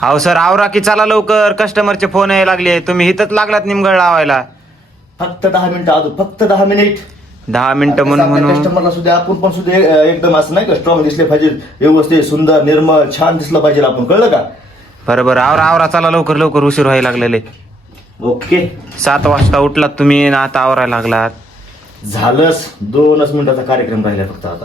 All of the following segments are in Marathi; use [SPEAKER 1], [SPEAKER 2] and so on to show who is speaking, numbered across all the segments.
[SPEAKER 1] अहो सर आवरा की चला लवकर, कस्टमरचे फोन यायला लागले. तुम्ही इथंच लागलात निमगळ लावायला.
[SPEAKER 2] फक्त 10 मिनिटं अजून, फक्त 10 मिनिट.
[SPEAKER 1] 10 मिनिटं म्हणून
[SPEAKER 2] कस्टमरला सुद्धा आपण पण सुद्धा एकदम असं नाही का स्ट्रॉंग दिसले पाहिजे, व्यवस्थित सुंदर निर्मळ छान दिसलं पाहिजे आपण, कळलं का?
[SPEAKER 1] बरोबर. आवरा आवरा चला लवकर लवकर, उशीर व्हायला लागलेले.
[SPEAKER 2] ओके
[SPEAKER 1] 7 वाजता उठलात तुम्ही ना आता आवरायला लागलात.
[SPEAKER 2] झालंच, 2च मिनिटाचा कार्यक्रम राहिला फक्त आता.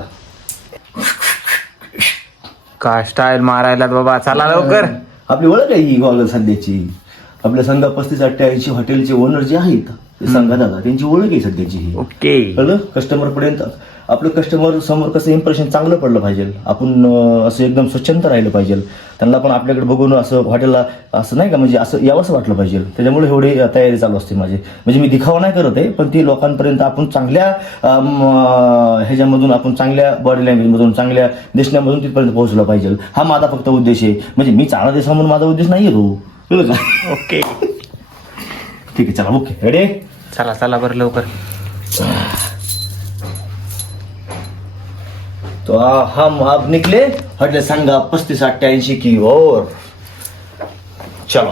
[SPEAKER 1] का स्टाईल मारायला बाबा, चला लवकर.
[SPEAKER 2] आपली ओळख आहे ही गॉगल सध्याची. आपल्या संघा 35-88 हॉटेलचे ओनर जे आहेत ते सांगा दादा, त्यांची ओळख आहे सध्याची ही.
[SPEAKER 1] ओके.
[SPEAKER 2] कळलं? कस्टमर पर्यंत आपलं कस्टमर समोर कसं इम्प्रेशन चांगलं पडलं पाहिजे, आपण असं एकदम स्वच्छंद राहिलं पाहिजे, त्यांना पण आपल्याकडे बघून असं हॉटेलला असं नाही का म्हणजे असं यावंसं वाटलं पाहिजे. त्याच्यामुळे एवढी तयारी चालू असते माझी. म्हणजे मी दिखावा नाही करत आहे, पण ती लोकांपर्यंत आपण चांगल्या ह्याच्यामधून, आपण चांगल्या बॉडी लँग्वेजमधून, चांगल्या दिसण्यामधून तिथपर्यंत पोहोचलं पाहिजे. हा माझा फक्त उद्देश आहे. म्हणजे मी चांगला दिसा म्हणून माझा उद्देश नाही आहे तो, कळलं का?
[SPEAKER 1] ओके
[SPEAKER 2] ठीक आहे, चला ओके रेडी.
[SPEAKER 1] चला चला बरं लवकर.
[SPEAKER 2] तो हम अब निकले हॉटेल संघा 35-88 की ओर. चलो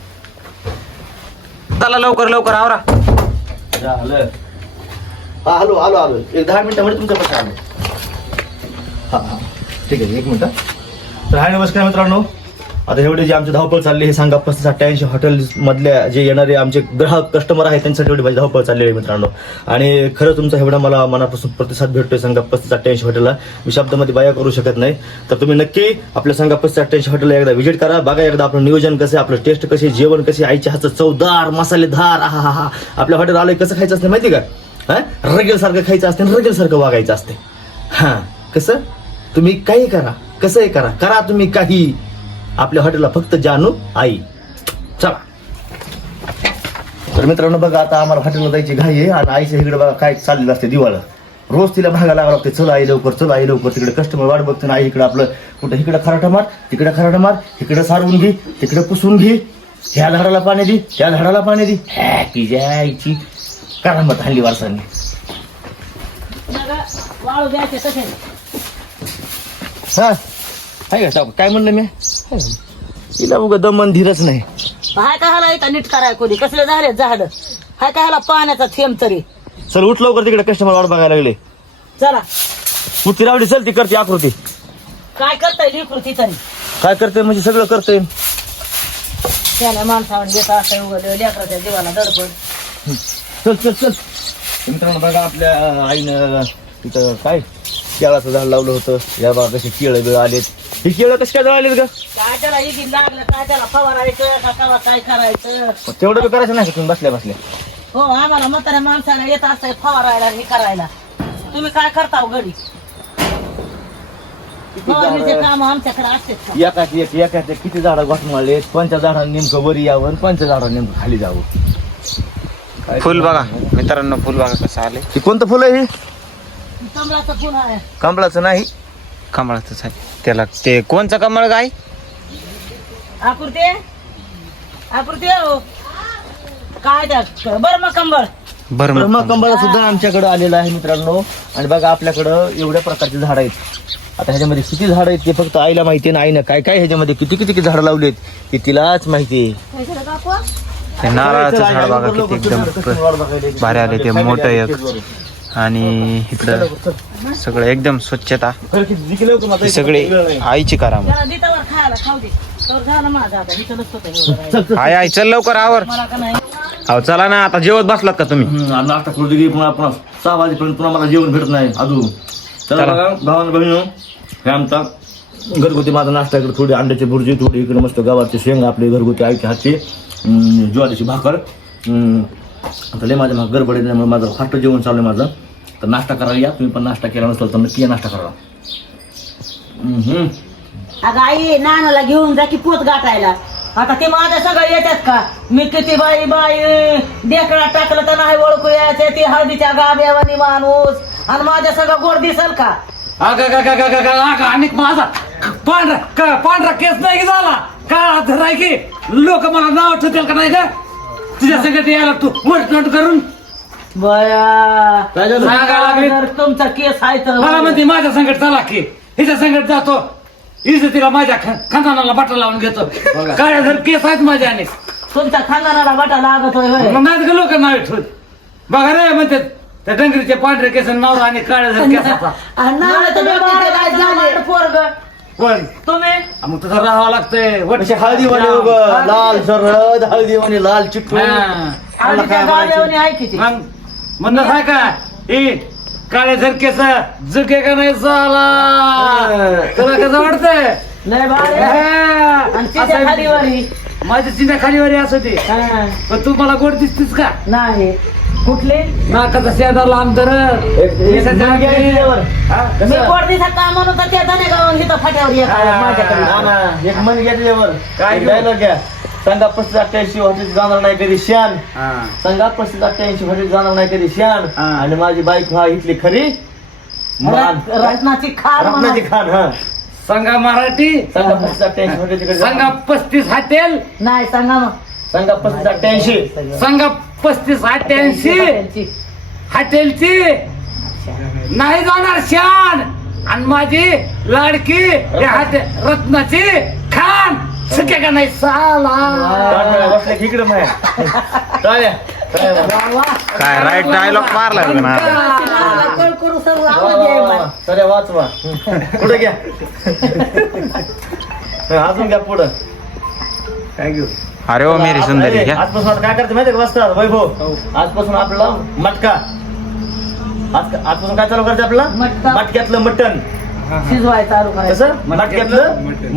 [SPEAKER 1] चला लवकर लवकर आवरा.
[SPEAKER 2] झालं. हा आलो आलो आलो, एक 10 मिनिटामध्ये तुमच्या पाशी आलो. हा ठीक आहे, 1 मिनिट. तर हाय नमस्कार मित्रांनो. आता एवढे जे आमचे धावपळ चालली हे सांगा 35-88 हॉटेल मधल्या जे येणारे आमचे ग्राहक कस्टमर आहेत त्यांच्यासाठी एवढी माझी धावपळ चाललेली आहे मित्रांनो. आणि खरं तुमचा एवढा मला मनापासून प्रतिसाद भेटतोय सांगा 35-88 हॉटेलला. मी शब्दामध्ये बाया करू शकत नाही. तर तुम्ही नक्की आपल्या सांगा 35-88 हॉटेलला एकदा व्हिजिट करा, बघा एकदा आपलं नियोजन कसं आहे, आपलं टेस्ट कशी, जेवण कसे, आईच्या हातचं चवदार मसालेदार. हा आपल्या हॉटेल आलं कसं खायचं असतं माहिती का? हा रगेल सारखं खायचं असते, रगेल सारखं वागायचं असते. हा कसं तुम्ही काही करा, कसंही करा तुम्ही काही, आपल्या हॉटेलला फक्त जानू आई. चला तर मित्रांनो बघा, आता आम्हाला हॉटेलला जायची घाई आहे आणि आईच्या इकडे बघा काय चाललेलं असते दिवाळं. रोज तिला भागा लागावं लागते, चला आई लवकर, चला आई लवकर. तिकडे कस्टमर वाट बघते ना, आई इकडे आपलं कुठं इकडे खराटा मार, तिकडे खराटा मार, इकडे सारवून घे, तिकडे पुसून घे, ह्या झाडाला पाणी दे, त्या झाडाला पाणी दे. तिच्या आईची करामत हल्ली वारसाने. हा आहे का काय म्हणलं मी? तिला उगा दमन धीरच नाही.
[SPEAKER 3] हाय का हाला इथं नीट कराय कोणी कसले झाले झाड, हाय का हाला पाण्याचा थेंब तरी.
[SPEAKER 2] चल उठ लवकर, तिकडे कस्टमर वाट बघायला लागले.
[SPEAKER 3] चला
[SPEAKER 2] ती रावडी चल, ती करते आकृती.
[SPEAKER 3] काय करताय लिकृती तरी,
[SPEAKER 2] काय करते म्हणजे सगळं करते.
[SPEAKER 3] त्याला माणसावर येत असं उघड लेकराच्या जीवाला दडपण.
[SPEAKER 2] चल चल चल. मित्रांनो बघा, आपल्या आईनं तिथं काय केळाचं झाड लावलं होतं. या बघा कशी केळं बिळ आलेत. ही केळं कशी काय आलेत का?
[SPEAKER 3] काय त्याला इथे लागलं, काय त्याला फवारायचं का कवा काय करायचं.
[SPEAKER 2] तेवढं बी करायचं नाही का तुम्ही बसल्या बसल्या?
[SPEAKER 3] हो आम्हाला म्हाताऱ्या माणसाला येत असतंय फवारायला हे करायला. तुम्ही काय करता हो घरी? फवारणीचे काम आमच्याकडे असते.
[SPEAKER 2] एकाच किती झाडं घोटमाळलेत. 5 झाडांनी नेमकं वरी यावं, 5 झाडांनी नेमकं खाली जावं.
[SPEAKER 1] फुल बघा मित्रांनो, फुल बघा कसं आले.
[SPEAKER 2] हे कोणतं फुल आहे? हे
[SPEAKER 3] कमळाचं फुल आहे.
[SPEAKER 2] कमळाचं नाही,
[SPEAKER 1] कमळाचंच आहे. त्याला ते कोणचं कमळ गाय?
[SPEAKER 3] आकृती आकृती हो काय त्या बर्मा कंबळ.
[SPEAKER 2] ब्रह्मा कंबळ सुद्धा आमच्याकडे आलेला आहे मित्रांनो. आणि बघा आपल्याकडं एवढ्या प्रकारचे झाड आहेत. आता ह्याच्यामध्ये किती झाड आहेत ते फक्त आईला माहिती आहे, आईनं काय काय ह्याच्यामध्ये किती किती झाडं लावलेत ते तिलाच माहिती आहे.
[SPEAKER 1] ते नारळाचं झाड बघा किती एकदम भारी आले, ते मोठं एक. आणि इकडं सगळं एकदम स्वच्छता, ही सगळी आईची कराम.
[SPEAKER 3] त्याला दितावर खायला खाऊ दे तर झालं माझं. आता इथं नसतो एवढं
[SPEAKER 1] आई आई चल लवकर आवर.
[SPEAKER 3] मला का नाही.
[SPEAKER 1] अहो चला ना, आता जेवत बसलात का तुम्ही?
[SPEAKER 2] नाश्ता करू दे, पुन्हा 6 वाजेपर्यंत पुन्हा मला जेवण भेटत नाही अजून. चला बघा भावानं बहिणीनो, हे आमचा घरगुती माझा नाश्ता. इकडे थोडी अंड्याची भुर्जी, थोडी इकडे मस्त गव्हाची शेंग, आपली घरगुती आईच्या हातची, ज्वारीची भाकर. आता लय माझ्या गडबड आहे, त्यामुळे माझं फास्ट जेवण चालू आहे माझं. तर नाश्ता करायला या तुम्ही पण. नाश्ता केला नसेल तर नक्की या नाश्ता करा.
[SPEAKER 3] अगं आई नानाला घेऊन जा की पोत गाठायला. आता ते माझ्या सगळं येतात का? मी किती बाई डेकडा टाकलं तर नाही ओळखू यायचे. ती हळदीच्या गाभ्यावानी माणूस आणि माझ्या सगळं गोड दिसल का?
[SPEAKER 4] आणि माझा पांढरा केस नाही की झाला काळा धराय की लोक मला नाव ठेवतील का नाही का? तुझ्या सगळं यायला तू मोठ करून
[SPEAKER 3] बया
[SPEAKER 4] सांगायला लागली.
[SPEAKER 3] जर तुमचा केस आहे तर
[SPEAKER 4] मला म्हणते माझ्या संकट चला की हिच्या संकट जातो. इज्जतीला माझ्या खानदानाला बटा लावून घेतो काय जर केस आहेत माझ्या आणि
[SPEAKER 3] तुमच्या खानदानाला बटा लागतोय होय.
[SPEAKER 4] नाही का लोक नाव ठेवत बघा रे म्हणते त्या डंगरीचे पांढरे केस नवरा आणि काळ्या जर केसाचा
[SPEAKER 3] आणि नाव तुम्ही बाळगाय झाले पोरग
[SPEAKER 4] पण
[SPEAKER 3] तुम्ही
[SPEAKER 4] मग तुझं राहावं लागतंय
[SPEAKER 2] म्हणजे हळदी वाणी उगं, लाल सरहद हळदी वाणी लाल चिट्टू
[SPEAKER 3] हळदीच्या गाड्यावनी आहे किती
[SPEAKER 4] मग म्हणणं काय का हे काळे जर केस जुके का नाही झाला तुला कसं वाटतंय
[SPEAKER 3] लय भारी आणि तिच्या खालीवरी
[SPEAKER 4] माझ्या चिंता खालीवर असं ते
[SPEAKER 3] हा.
[SPEAKER 4] पण तू मला गोड दिसतीस का
[SPEAKER 3] नाही कुठले
[SPEAKER 4] नाकाचा शेजार लांब तर
[SPEAKER 3] मी पोट दिसत का म्हणून तर त्या धने गावून इथं फाट्यावर माझ्याकडे
[SPEAKER 2] एक मन घ्या त्याच्यावर काय डायलॉग घ्या सांगा 35-88 हॉटेल जाणार नाही कधी शान सांगा 35-88 हॉटेल जाणार नाही कधी शान आणि माझी बाईक हा इथली खरी मान.
[SPEAKER 3] रत्नाची खार म्हणून.
[SPEAKER 2] रत्नाची खान हा
[SPEAKER 4] सांगा मराठी
[SPEAKER 2] सांगा 35-88 हॉटेल
[SPEAKER 4] सांगा 35 हॉटेल
[SPEAKER 3] नाही सांगा मग
[SPEAKER 2] सांगा 35-88
[SPEAKER 4] सांगा 35-88 हॉटेलची नाही जाणार शान आणि माझी लाडकी या रत्नाची खान सख्या का नाही साला
[SPEAKER 2] बसल्या की इकडे माया टाळ्या.
[SPEAKER 1] काय राईट डायलॉग मारला का ना
[SPEAKER 3] कळ करू सर्व
[SPEAKER 2] वा,
[SPEAKER 3] आवाज
[SPEAKER 2] वा,
[SPEAKER 3] आहे
[SPEAKER 2] वा.
[SPEAKER 3] मला.
[SPEAKER 2] सऱ्या वाचवा पुढे घ्या अजून घ्या पुढं
[SPEAKER 4] काय घेऊ
[SPEAKER 1] अरे ओ मेरी सुंदरी घ्या
[SPEAKER 2] आजपासून आता काय करते माहितीये का वाजता वैभव आजपासून आपल्याला मटका आजपासून काय चालू करायचं आपल्याला
[SPEAKER 3] मटका.
[SPEAKER 2] मटक्यातलं मटण
[SPEAKER 3] शिजवाय चालू करायचं
[SPEAKER 2] कसं मटक्यातलं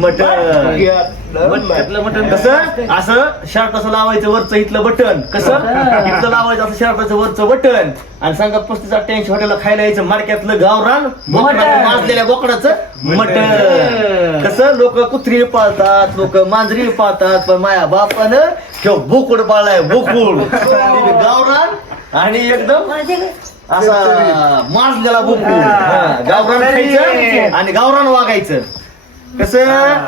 [SPEAKER 2] मटण कसं असं शर्टाचं लावायचं वरचं इथलं बटन कसं इथलं लावायचं असं शर्टाचं वरचं बटन आणि सांगा 35-88 हॉटेलला खायला यायचं मडक्यातलं गावरान माजलेल्या बोकडाचं मटण कसं लोक कुत्री पाळतात लोक मांजरी पाळतात पण माया बापानं किंवा बोकुड पाळलाय बोकुड गावरान आणि एकदम असा माजलेला बोकुड गावरान खायचं आणि गावरान वागायचं कसं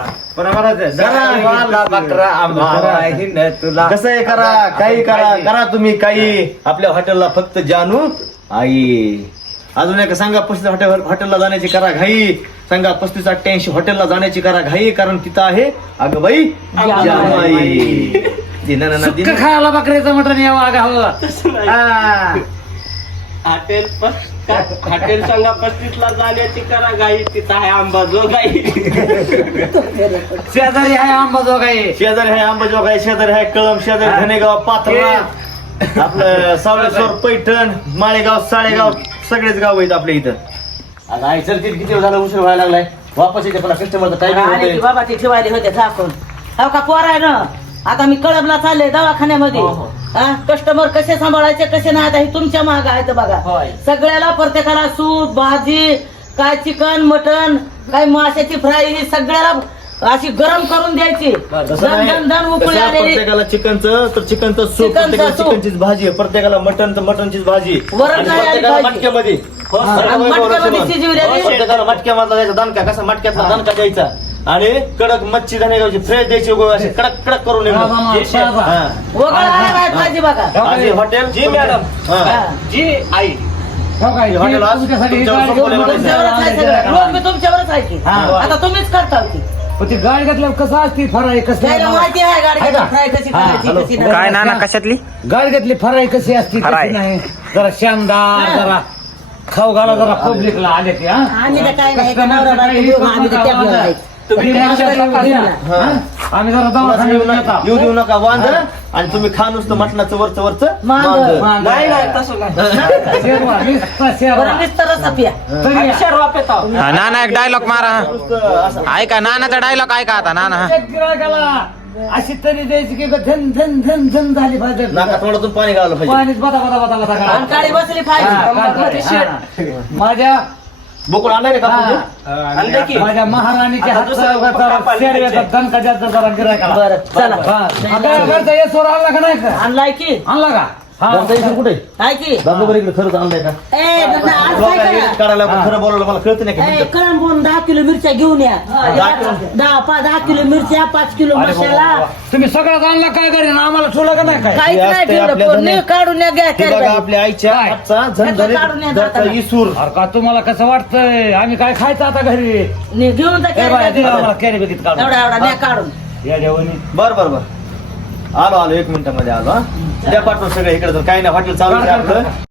[SPEAKER 2] कसं आहे करा काही करा तुम्ही काही आपल्या हॉटेलला फक्त जानू आई अजून एक सांगा 35 हॉटेलला जाण्याची करा घाई सांगा 35-88 हॉटेलला जाण्याची करा घाई कारण तिथं आहे अगं बाई जानू आई
[SPEAKER 4] सुक्क खायला बकऱ्याचं मटण यावं गावं
[SPEAKER 5] हॉटेल सांगा 35ला जाण्याची करा गाई तिथं आहे अंबाजोगाई
[SPEAKER 4] शेजारी आहे अंबाजोगाई
[SPEAKER 2] शेजारी आहे अंबाजोगाई शेजारी आहे कळम शेजारी धनेगाव पाथर्डा आपलं सावळेश्वर पैठण माळेगाव साळेगाव सगळेच गाव आहेत आपल्या इथं आता आई चल किती वेळ झाला उशीर व्हायला लागलाय वापस येते पण कस्टमरचा
[SPEAKER 3] आणि ती
[SPEAKER 2] टाइम
[SPEAKER 3] बाबा ती ठेवायला होते झाकून हो का पोर आहे ना आता मी कळबला चालले दवाखान्यामध्ये कस्टमर कसे सांभाळायचे कसे नाही आता हे तुमच्या माग आहेत बघा सगळ्याला प्रत्येकाला सूप भाजी काय चिकन मटन काय माशाची फ्राय ही सगळ्याला अशी गरम करून द्यायची दण उकळी आलेली
[SPEAKER 2] प्रत्येकाला चिकनचं तर चिकनचं सूप
[SPEAKER 3] चिकनचं
[SPEAKER 2] प्रत्येकाला
[SPEAKER 3] सूप.
[SPEAKER 2] चिकनचीच भाजी आहे प्रत्येकाला मटन तर मटनचीच भाजी
[SPEAKER 3] वरण
[SPEAKER 2] आणि
[SPEAKER 3] नाही आली
[SPEAKER 2] प्रत्येकाला
[SPEAKER 3] पाहिजे.
[SPEAKER 2] मटक्यामध्ये
[SPEAKER 3] आणि मटक्यामध्ये शिजवलेली.
[SPEAKER 2] प्रत्येकाला मटक्यामधला द्यायचा दणका कसा मटक्यातला दणका द्यायचा आणि कडक मच्छी धनेगावची फ्रेश द्यायची उगव अशी कडक कडक करून
[SPEAKER 3] वगळ आला नाही पाहिजे बघा
[SPEAKER 2] हॉटेल
[SPEAKER 5] जी मॅडम
[SPEAKER 3] हा.
[SPEAKER 5] जी आई
[SPEAKER 2] हॉटेल आज तुमच्यावर सोपवले म्हणायचं.
[SPEAKER 3] तुमच्यावरच आहे सगळं. रोज मी तुमच्यावरच आहे की आता तुम्हीच करता की
[SPEAKER 4] ती गाडी घातल्यावर कसं असते फराई
[SPEAKER 3] त्याला माहिती आहे गाडी फ्राय कशी करायची कशी नाही.
[SPEAKER 1] काय नाना कशातली
[SPEAKER 4] गाडी घातली फराई कशी असती
[SPEAKER 1] फराई.
[SPEAKER 4] कशी नाही जरा शानदार जरा खाऊ घाला जरा पब्लिकला आले की
[SPEAKER 3] आम्ही तर काय नाही नवरा बायको दोघं आम्ही तर त्यातलं आहे.
[SPEAKER 4] आम्ही जरा दवाखान्यात
[SPEAKER 2] येऊ देऊ नका वांद आणि तुम्ही खा नुसतं मटणाचं वरचं वरचं
[SPEAKER 3] मांजर.
[SPEAKER 2] मांजर.
[SPEAKER 5] नाही नाही तसं नाही
[SPEAKER 3] बरं नुसतं पिया
[SPEAKER 5] शर्वा पेता
[SPEAKER 1] नाना एक डायलॉग मारा
[SPEAKER 2] नुसतं असं.
[SPEAKER 1] ऐका नानाचा डायलॉग ऐका आता नाना
[SPEAKER 4] अशी तरी द्यायची की धन धन धन धन झाली पाहिजे
[SPEAKER 2] नाका तोंडातून पाणी घाललं पाहिजे
[SPEAKER 4] पाणीच बता बता बता बता
[SPEAKER 3] आणि काळी बसली पाहिजे
[SPEAKER 4] करा. माझ्या
[SPEAKER 2] बोकड आणलाय रे का
[SPEAKER 5] आणलं की
[SPEAKER 4] माझ्या महाराणीच्या
[SPEAKER 5] आता दुसरं
[SPEAKER 4] हातात
[SPEAKER 5] कुठं कापायला
[SPEAKER 4] शेरव्याचा दणका जास्त जरा गिरायकाला.
[SPEAKER 3] बरं चला
[SPEAKER 4] आपल्या घरचा येसवर आणला का नाही का
[SPEAKER 3] आणलाय की
[SPEAKER 4] आणला का हा.
[SPEAKER 2] दादा इकडे कुठे
[SPEAKER 3] काय की
[SPEAKER 2] दादा बरं इकडे खरंच आणलंय का
[SPEAKER 3] ए दादा, आज काय
[SPEAKER 2] लोकांना
[SPEAKER 3] करा
[SPEAKER 2] काढायला खरं बोलायला मला कळतं नाही
[SPEAKER 3] ए,
[SPEAKER 2] का
[SPEAKER 3] कळंबून 10 किलो मिरच्या घेऊन या 10 किलो मिरच्या 5 किलो
[SPEAKER 4] अरे
[SPEAKER 3] मसाला
[SPEAKER 4] बाबा, तुम्ही सगळं आणलं काय करेन आम्हाला ठेवलं का नाही काय
[SPEAKER 3] काहीच नाही
[SPEAKER 2] असते
[SPEAKER 3] ठेवलं
[SPEAKER 2] आपल्या
[SPEAKER 3] पण
[SPEAKER 2] जमिनीत.
[SPEAKER 3] नाही, काढून या घ्या
[SPEAKER 2] हे
[SPEAKER 3] carry
[SPEAKER 2] बघा
[SPEAKER 3] bag.
[SPEAKER 2] आपल्या आईच्या
[SPEAKER 4] काय?
[SPEAKER 2] हातचा
[SPEAKER 3] काढून या
[SPEAKER 2] झणझणीत
[SPEAKER 3] हाताला.
[SPEAKER 2] इसूर
[SPEAKER 4] अरे का तुम्हाला कसं वाटतंय आम्ही काय खायचं आता घरी
[SPEAKER 3] ने, घेऊन जा
[SPEAKER 4] ए
[SPEAKER 3] carry
[SPEAKER 4] बाय
[SPEAKER 3] bag.
[SPEAKER 4] दिला आम्हाला कॅरी बघित काढून
[SPEAKER 3] एवढा एवढा न्या काढून
[SPEAKER 4] या जेवणी
[SPEAKER 2] बर बर बर आलो 1 मिनिटामध्ये आलो हा द्या पाठवून सगळं इकडे तर काही नाही हॉटेल चालू आहे आपलं